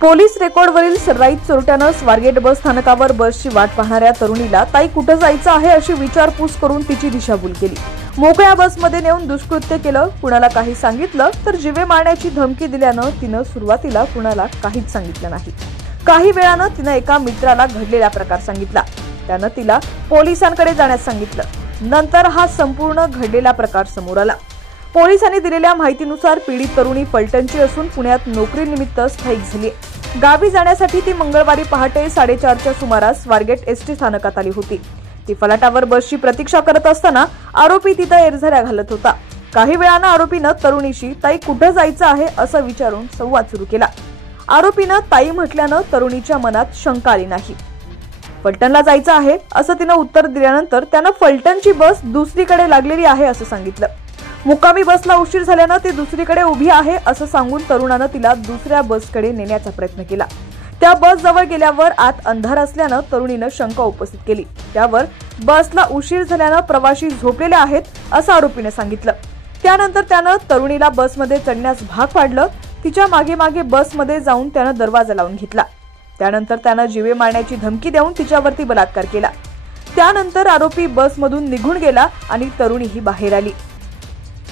Police रेकॉर्डवरील सराईत चोरट्यानं स्वारगेट बस स्थानकावर बसची वाट पाहणाऱ्या तरुणीला ताई कुठं जायचं आहे अशी विचारपूस करून तिची दिशाभूल केली। मोकळ्या बसमध्ये नेऊन दुष्कृत्य केलं, कुणाला काही सांगितलं तर जीवे मारण्याची धमकी दिल्यानं तिनं सुरुवातीला कुणाला काहीच सांगितलं नाही। काही वेळानं तिनं एका मित्राला घडलेला प्रकार सांगितला, त्यानं तिला पोलिसांकडे जाण्यास सांगितलं। नंतर हा संपूर्ण घडलेला प्रकार समोर आला। पोलिसांनी दिलेल्या माहितीनुसार पीडित तरुणी फलटणची असून पुण्यात नोकरीनिमित्त स्थायिक झाली। गावी जाण्यासाठी ती मंगळवारी पहाटे 4:30च्या सुमारास स्वारगेट एसटी स्थानकात आली होती। ती फलाटावर बसची प्रतीक्षा करत असताना आरोपी तिथं एरझऱ्या घालत होता। काही वेळानं आरोपीनं तरुणीशी ताई कुठं जायचं आहे असं विचारून संवाद सुरू केला। आरोपीनं ताई म्हटल्यानं तरुणीच्या मनात शंका आली नाही। फलटणला जायचं आहे असं तिनं उत्तर दिल्यानंतर त्यानं फलटणची बस दुसरीकडे लागलेली आहे असं सांगितलं। मुक्कामी बसला उशीर झाल्यानं ती दुसरीकडे उभी आहे असं सांगून तरुणानं तिला दुसऱ्या बसकडे नेण्याचा प्रयत्न केला। त्या बस जवळ गेल्यावर आत अंधार असल्यानं तरुणीनं शंका उपस्थित केली। त्यावर बसला उशीर झाल्यानं प्रवासी झोपलेले आहेत असं आरोपीने सांगितलं। त्यानंतर त्यानं तरुणीला बसमध्ये चढण्यास भाग पाडलं। तिच्या मागे मागे बसमध्ये जाऊन त्यानं दरवाजा लावून घेतला। त्यानंतर त्यानं जीवे मारण्याची धमकी देऊन तिच्यावरती बलात्कार केला। त्यानंतर आरोपी बसमधून निघून गेला आणि तरुणीही बाहेर आली।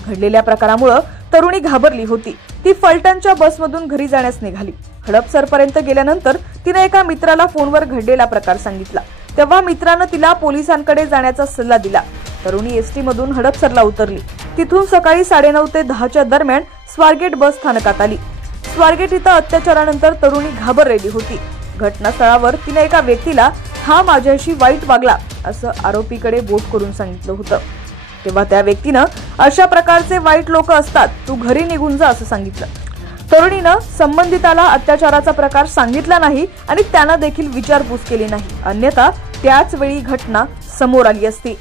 घडलेल्या प्रकारामुळे तरुणी घाबरली होती। ती फलटणच्या बसमधून घरी जाण्यास निघाली। हडपसरपर्यंत गेल्यानंतर तिने एका मित्राला फोनवर घडलेला प्रकार सांगितला। तेव्हा मित्रानं तिला पोलिसांकडे जाण्याचा सल्ला दिला। तरुणी एसटी मधून हडपसरला उतरली। तिथून सकाळी 9:30 ते 10च्या दरम्यान स्वारगेट बस स्थानकात आली। स्वारगेट इथं अत्याचारानंतर तरुणी घाबरलेली होती। घटनास्थळावर तिने एका व्यक्तीला हा माझ्याशी वाईट वागला असं आरोपीकडे बोट करून सांगितलं होतं। तेव्हा त्या व्यक्तीनं अशा प्रकारचे वाईट लोक असतात, तू घरी निघून जा असं सांगितलं। तरुणीनं संबंधिताला अत्याचाराचा प्रकार सांगितला नाही आणि त्यानं देखील विचारपूस केली नाही, अन्यथा त्याच वेळी घटना समोर आली असती।